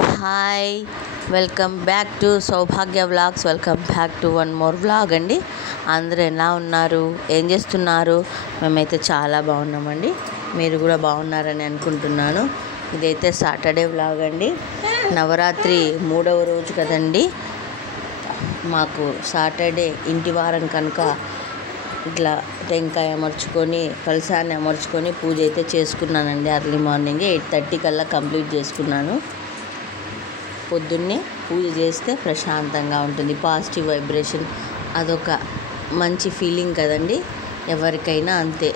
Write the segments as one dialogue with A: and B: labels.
A: Hi welcome back to Saubhagya vlogs welcome back to one more vlog అండి. అందరూ ఎలా ఉన్నారు? ఏం చేస్తున్నారు? మేమైతే చాలా బాగున్నామండి. మీరు కూడా బాగున్నారని అనుకుంటున్నాను. ఇదైతే సాటర్డే వ్లాగ్ అండి. నవరాత్రి మూడవ రోజు కదండి. మాకు సాటర్డే ఇంటి వారం కనుక ఇట్లా టెంకాయ అమర్చుకొని కలసాన్ని అమర్చుకొని పూజ అయితే చేసుకున్నానండి. అర్లీ మార్నింగ్ ఎయిట్ థర్టీ కల్లా కంప్లీట్ చేసుకున్నాను. పొద్దున్నే పూజ చేస్తే ప్రశాంతంగా ఉంటుంది. పాజిటివ్ వైబ్రేషన్ అదొక మంచి ఫీలింగ్ కదండి. ఎవరికైనా అంతే.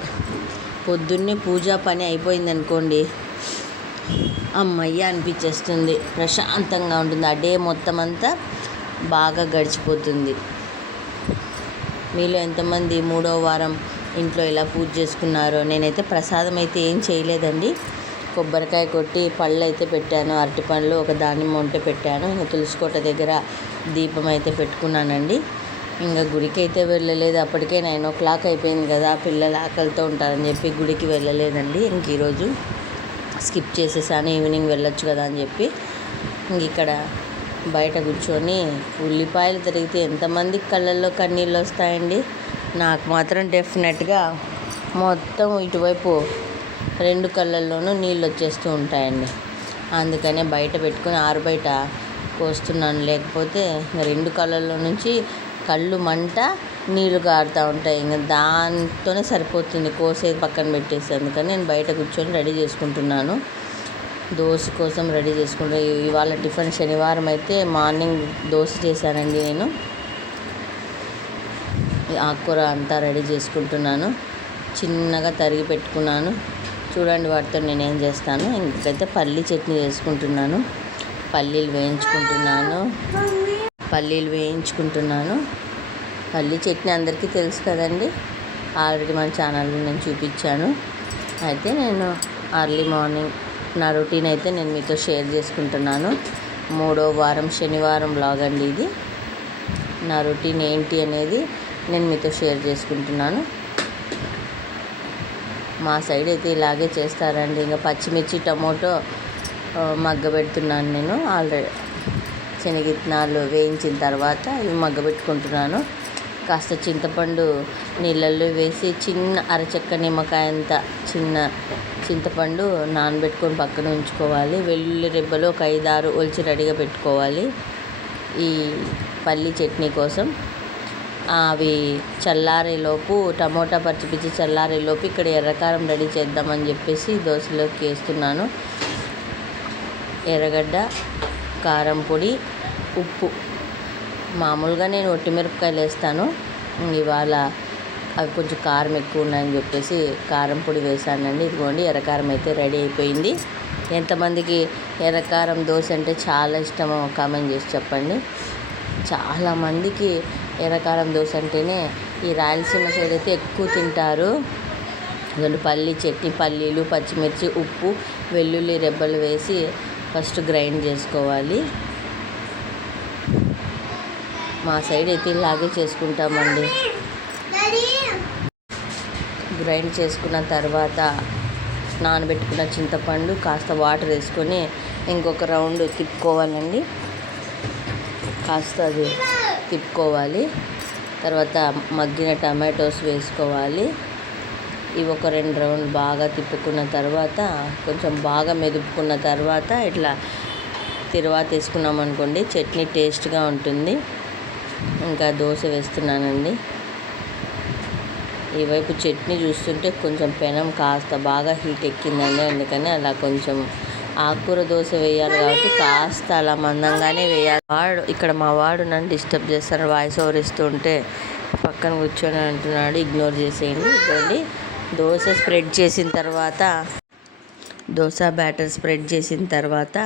A: పొద్దున్నే పూజా పని అయిపోయింది అనుకోండి అమ్మయ్య అనిపించేస్తుంది. ప్రశాంతంగా ఉంటుంది. ఆ డే మొత్తం అంతా బాగా గడిచిపోతుంది. మీలో ఎంతమంది మూడో వారం ఇంట్లో ఇలా పూజ చేసుకున్నారో నేనైతే ప్రసాదం అయితే ఏం చేయలేదండి. కొబ్బరికాయ కొట్టి పళ్ళు అయితే పెట్టాను అరటి పండ్లు ఒక దానిమ్మ ఉంటే పెట్టాను. ఇంకా తులసికోట దగ్గర దీపం అయితే పెట్టుకున్నానండి. ఇంకా గుడికి అయితే వెళ్ళలేదు. అప్పటికే నైన్ ఓ క్లాక్ అయిపోయింది కదా పిల్లలు ఆకలితో ఉంటారని చెప్పి గుడికి వెళ్ళలేదండి. ఇంక ఈరోజు స్కిప్ చేసేసాను ఈవినింగ్ వెళ్ళొచ్చు కదా అని చెప్పి. ఇంక ఇక్కడ బయట కూర్చొని ఉల్లిపాయలు తిరిగితే ఎంతమంది కళ్ళల్లో కన్నీళ్ళు వస్తాయండి? నాకు మాత్రం డెఫినెట్గా మొత్తం ఇటువైపు రెండు కళ్ళల్లోనూ నీళ్ళు వచ్చేస్తూ ఉంటాయండి. అందుకనే బయట పెట్టుకొని ఆరు బయట కోస్తున్నాను. లేకపోతే రెండు కళ్ళల్లో నుంచి కళ్ళు మంట నీళ్ళు కారుతూ ఉంటాయి. ఇంకా దాంతోనే సరిపోతుంది. కోసేది పక్కన పెట్టేసి అందుకని నేను బయట కూర్చొని రెడీ చేసుకుంటున్నాను. దోశ కోసం రెడీ చేసుకుంటాను ఇవాళ టిఫిన్ శనివారం అయితే మార్నింగ్ దోశ చేశానండి నేను. ఆకుకూర అంతా రెడీ చేసుకుంటున్నాను. చిన్నగా తరిగి పెట్టుకున్నాను. చూడండి వాటితో నేను ఏం చేస్తాను. ఇంకైతే పల్లీ చట్నీ చేసుకుంటున్నాను. పల్లీలు వేయించుకుంటున్నాను. పల్లీలు వేయించుకుంటున్నాను. పల్లీ చట్నీ అందరికీ తెలుసు కదండి. ఆల్రెడీ మన ఛానల్లో నేను చూపించాను. అయితే నేను అర్లీ మార్నింగ్ నా రొటీన్ అయితే నేను మీతో షేర్ చేసుకుంటున్నాను. మూడో వారం శనివారం బ్లాగ్ అండి ఇది. నా రొటీన్ ఏంటి అనేది నేను మీతో షేర్ చేసుకుంటున్నాను. మా సైడ్ అయితే ఇలాగే చేస్తారండి. ఇంకా పచ్చిమిర్చి టమోటో మగ్గబెడుతున్నాను నేను. ఆల్రెడీ శనగిత్తనాలు వేయించిన తర్వాత ఇవి మగ్గబెట్టుకుంటున్నాను. కాస్త చింతపండు నీళ్ళల్లో వేసి చిన్న అరచెక్క నిమ్మకాయ అంత చిన్న చింతపండు నానబెట్టుకొని పక్కన ఉంచుకోవాలి. వెల్లుల్లి రెబ్బలు ఒక ఐదారు ఒలిచి రెడీగా పెట్టుకోవాలి. ఈ పల్లి చట్నీ కోసం అవి చల్లారేలోపు టమోటా పచ్చిమిర్చి చల్లారేలోపు ఇక్కడ ఎర్రకారం రెడీ చేద్దామని చెప్పేసి దోశలోకి వేస్తున్నాను. ఎర్రగడ్డ కారం పొడి ఉప్పు. మామూలుగా నేను ఒట్టిమిరపకాయలు వేస్తాను. ఇవాళ అవి కొంచెం కారం ఎక్కువ ఉన్నాయని చెప్పేసి కారం పొడి వేసానండి. ఇదిగోండి ఎర్రకారం అయితే రెడీ అయిపోయింది. ఎంతమందికి ఎర్రకారం దోశ అంటే చాలా ఇష్టమో కామెంట్ చేసి చెప్పండి. చాలామందికి ఎర్రకారం దోశ అంటేనే ఈ రాయలసీమ సైడ్ అయితే ఎక్కువ తింటారు. అందులో పల్లి చట్నీ పల్లీలు పచ్చిమిర్చి ఉప్పు వెల్లుల్లి రెబ్బలు వేసి ఫస్ట్ గ్రైండ్ చేసుకోవాలి. మా సైడ్ అయితే ఇలాగే చేసుకుంటామండి. గ్రైండ్ చేసుకున్న తర్వాత నానబెట్టుకున్న చింతపండు కాస్త వాటర్ వేసుకొని ఇంకొక రౌండ్ తిప్పుకోవాలండి. కాస్త అది తిప్పుకోవాలి. తర్వాత మగ్గిన టమాటోస్ వేసుకోవాలి. ఇవి ఒక రెండు రౌండ్ బాగా తిప్పుకున్న తర్వాత కొంచెం బాగా మెదుపుకున్న తర్వాత ఇట్లా తిరువాత తీసుకున్నాం అనుకోండి చట్నీ టేస్ట్గా ఉంటుంది. ఇంకా దోశ వేస్తున్నానండి. ఈ వైపు చట్నీ చూస్తుంటే కొంచెం పెనం కాస్త బాగా హీట్ ఎక్కిందండి అందుకని అలా కొంచెం ఆకుకూర దోశ వేయాలి కాబట్టి కాస్త అలా మందంగానే వేయాలి. వాడు ఇక్కడ మా వాడు నన్ను డిస్టర్బ్ చేస్తాను వాయిస్ ఓవర్ ఇస్తుంటే పక్కన కూర్చొని అంటున్నాడు ఇగ్నోర్ చేసేయండి ఇదండి దోశ స్ప్రెడ్ చేసిన తర్వాత దోశ బ్యాటర్ స్ప్రెడ్ చేసిన తర్వాత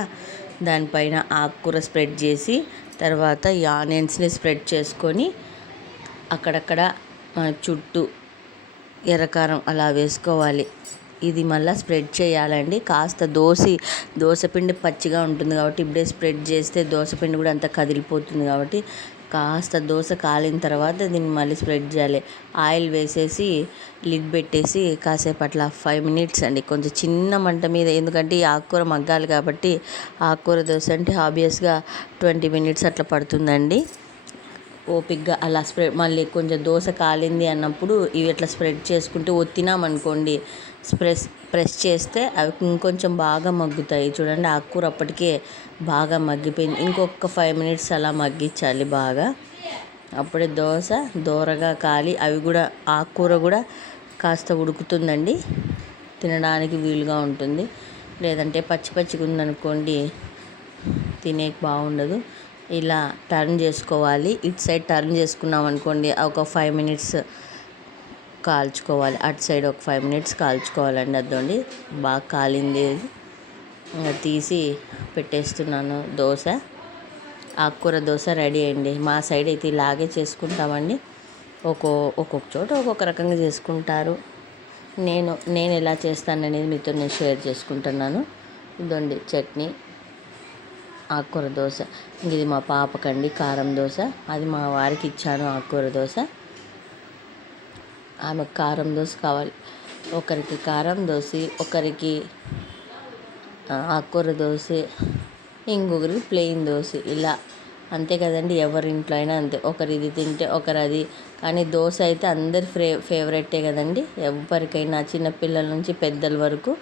A: దానిపైన ఆకుకూర స్ప్రెడ్ చేసి తర్వాత ఈ ఆనియన్స్ని స్ప్రెడ్ చేసుకొని అక్కడక్కడ చుట్టూ ఎర్రకారం అలా వేసుకోవాలి. ఇది మళ్ళీ స్ప్రెడ్ చేయాలండి. కాస్త దోశ దోశ పిండి పచ్చిగా ఉంటుంది కాబట్టి ఇప్పుడే స్ప్రెడ్ చేస్తే దోశపిండి కూడా అంత కదిలిపోతుంది కాబట్టి కాస్త దోశ కాలిన తర్వాత దీన్ని మళ్ళీ స్ప్రెడ్ చేయాలి. ఆయిల్ వేసేసి లిడ్ పెట్టేసి కాసేపు అట్లా ఫైవ్ మినిట్స్ అండి. కొంచెం చిన్న మంట మీద ఎందుకంటే ఈ ఆకుకూర మగ్గాలి కాబట్టి ఆకుకూర దోశ అంటే ఆబ్వియస్గా ట్వంటీ మినిట్స్ అట్లా పడుతుందండి. ఓపిక్గా అలా స్ప్రెడ్ మళ్ళీ కొంచెం దోశ కాలింది అన్నప్పుడు ఇవి ఇట్లా స్ప్రెడ్ చేసుకుంటూ ఒత్తినామనుకోండి. ప్రెస్ ప్రెస్ చేస్తే అవి ఇంకొంచెం బాగా మగ్గుతాయి. చూడండి ఆకుకూర అప్పటికే బాగా మగ్గిపోయింది. ఇంకొక ఫైవ్ మినిట్స్ అలా మగ్గించాలి బాగా. అప్పుడే దోశ దోరగా కాలి అవి కూడా ఆకుకూర కూడా కాస్త ఉడుకుతుందండి. తినడానికి వీలుగా ఉంటుంది. లేదంటే పచ్చి పచ్చిగా ఉందనుకోండి తినేకి బాగుండదు. ఇలా టర్న్ చేసుకోవాలి. ఇటు సైడ్ టర్న్ చేసుకున్నాం అనుకోండి ఒక ఫైవ్ మినిట్స్ కాల్చుకోవాలి. అటు సైడ్ ఒక ఫైవ్ మినిట్స్ కాల్చుకోవాలండి అదండి. బాగా కాలింది. తీసి పెట్టేస్తున్నాను దోశ. ఆకుకూర దోశ రెడీ అయింది. మా సైడ్ అయితే ఇలాగే చేసుకుంటామండి. ఒక్కో ఒక్కొక్క చోట ఒక్కొక్క రకంగా చేసుకుంటారు. నేను నేను ఎలా చేస్తాననేది మీతో నేను షేర్ చేసుకుంటున్నాను. ఇదండి చట్నీ. ఆకుకూర దోశ. ఇది మా పాపకండి కారం దోశ. అది మా వారికి ఇచ్చాను ఆకుకూర దోశ. ఆమెకు కారం దోశ కావాలి. ఒకరికి కారం దోశ ఒకరికి ఆకుకూర దోశ ఇంకొకరికి ప్లెయిన్ దోశ. ఇలా. అంతే కదండి ఎవరి ఇంట్లో అయినా అంతే. ఒకరు ఇది తింటే ఒకరు అది. కానీ దోశ అయితే అందరి ఫే ఫేవరెటే కదండి. ఎవరికైనా చిన్నపిల్లల నుంచి పెద్దల వరకు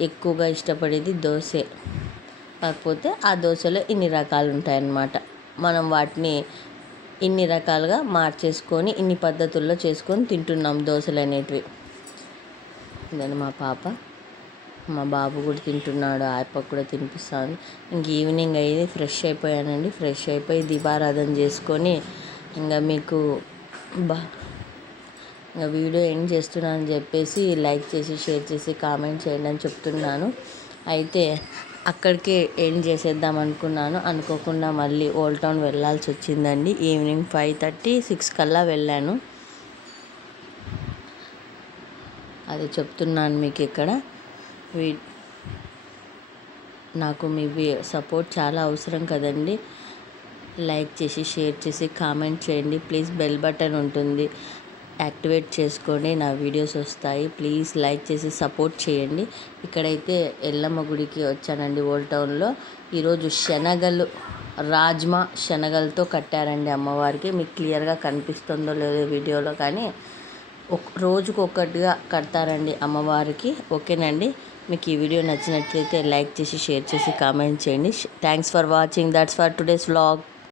A: ఎక్కువగా ఇష్టపడేది దోశే. కాకపోతే ఆ దోశలో ఇన్ని రకాలు ఉంటాయన్నమాట మనం వాటిని ఇన్ని రకాలుగా మార్చేసుకొని ఇన్ని పద్ధతుల్లో చేసుకొని తింటున్నాం దోశలు అనేటివి నేను మా పాప. మా బాబు కూడా తింటున్నాడు ఆయప్పకు కూడా తినిపిస్తాను. ఇంక ఈవినింగ్ అయ్యి ఫ్రెష్ అయిపోయానండి. ఫ్రెష్ అయిపోయి దీపారాధన చేసుకొని ఇంకా మీకు బా ఇంకా వీడియో ఎండ్ చేస్తున్నానని చెప్పేసి లైక్ చేసి షేర్ చేసి కామెంట్ చేయండి అని చెప్తున్నాను. అయితే అక్కడికే ఏం చేసేద్దాం అనుకున్నాను. అనుకోకుండా మళ్ళీ ఓల్డ్ టౌన్ వెళ్ళాల్సి వచ్చిందండి. ఈవినింగ్ ఫైవ్ థర్టీ సిక్స్ కల్లా వెళ్ళాను. అది చెప్తున్నాను మీకు ఇక్కడ. వీ నాకు మీ సపోర్ట్ చాలా అవసరం కదండి. లైక్ చేసి షేర్ చేసి కామెంట్ చేయండి. ప్లీజ్ బెల్ బటన్ ఉంటుంది. యాక్టివేట్ చేసుకొని నా వీడియోస్ వస్తాయి. ప్లీజ్ లైక్ చేసి సపోర్ట్ చేయండి. ఇక్కడైతే ఎల్లమ్మ గుడికి వచ్చానండి ఓల్డ్ టౌన్లో. ఈరోజు శనగలు రాజ్మా శనగలతో కట్టారండి అమ్మవారికి. మీకు క్లియర్గా కనిపిస్తుందో లేదో వీడియోలో కానీ ఒక రోజుకు ఒక్కటిగా కడతారండి అమ్మవారికి. ఓకేనండి? మీకు ఈ వీడియో నచ్చినట్లయితే లైక్ చేసి షేర్ చేసి కామెంట్ చేయండి. Thanks for watching. That's for today's vlog